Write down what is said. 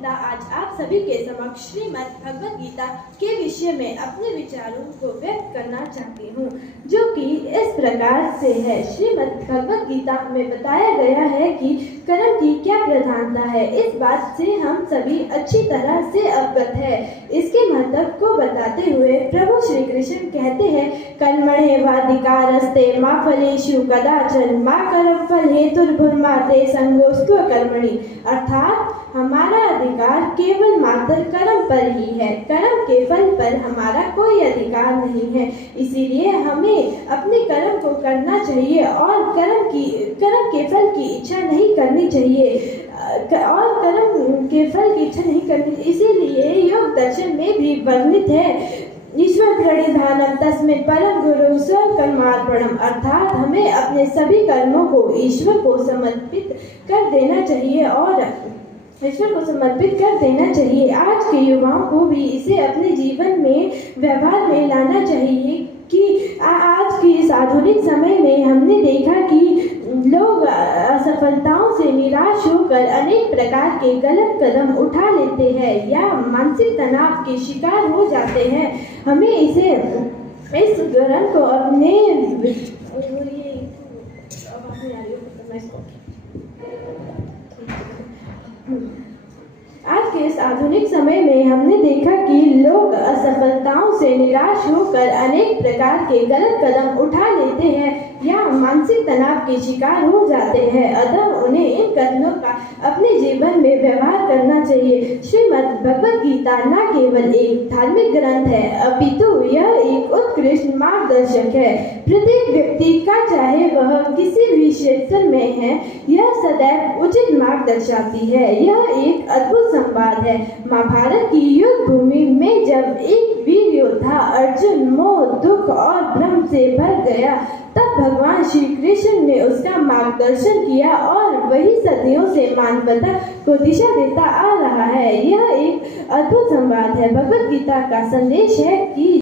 पिता आज आप सभी के समक्ष श्रीमद् भगवद गीता के विषय में अपने विचारों को व्यक्त करना चाहती हूँ, जो कि इस प्रकार से है। श्रीमद् भगवद गीता में बताया गया है कि कर्म की क्या प्रधानता है। इस बात से हम सभी अच्छी तरह से अवगत है। इसके महत्व को बताते हुए प्रभु श्री कृष्ण कहते हैं, कर्मण्येवाधिकारस्ते मा फलेषु कदाचन मा कर्मफल हेतुर्भुर्मा ते संगोऽस्त्व कर्मणि। अर्थात हमारा अधिकार केवल मात्र कर्म पर ही है, कर्म के फल पर हमारा कोई अधिकार नहीं है। इसीलिए हमें अपने कर्म को करना चाहिए और कर्म के फल की इच्छा नहीं करनी चाहिए इसीलिए योग दर्शन में भी वर्णित है, ईश्वर प्रणिधानम तस्मिन् परम गुरु स्वकर्मार्पणम। अर्थात हमें अपने सभी कर्मों को ईश्वर को समर्पित कर देना चाहिए आज के युवाओं को भी इसे अपने जीवन में व्यवहार में लाना चाहिए कि आज के इस आधुनिक समय में हमने देखा कि लोग असफलताओं से निराश होकर अनेक प्रकार के गलत कदम उठा लेते हैं या मानसिक तनाव के शिकार हो जाते हैं। हमें इस ग्रंथ को अपने आज के इस आधुनिक समय में हमने देखा कि लोग असफलताओं से निराश होकर अनेक प्रकार के गलत कदम उठा लेते हैं या मानसिक तनाव के शिकार हो जाते हैं। अतः उन्हें इन कदमों का अपने जीवन में व्यवहार करना चाहिए। श्रीमद् भगवद गीता न केवल एक धार्मिक ग्रंथ है, अपितु यह एक उत्कृष्ट मार्गदर्शक है। प्रत्येक व्यक्ति का, चाहे वह किसी भी क्षेत्र में है, यह सदैव उचित मार्ग दर्शाती है। यह एक अद्भुत संवाद है। महाभारत की युद्ध भूमि में जब एक वीर योद्धा अर्जुन मोह, दुख और भ्रम से भर गया, तब भगवान श्री कृष्ण ने उसका मार्गदर्शन किया और वही सदियों से मानवता को दिशा देता आ रहा है। यह एक अद्भुत संवाद है। भगवद गीता का संदेश है कि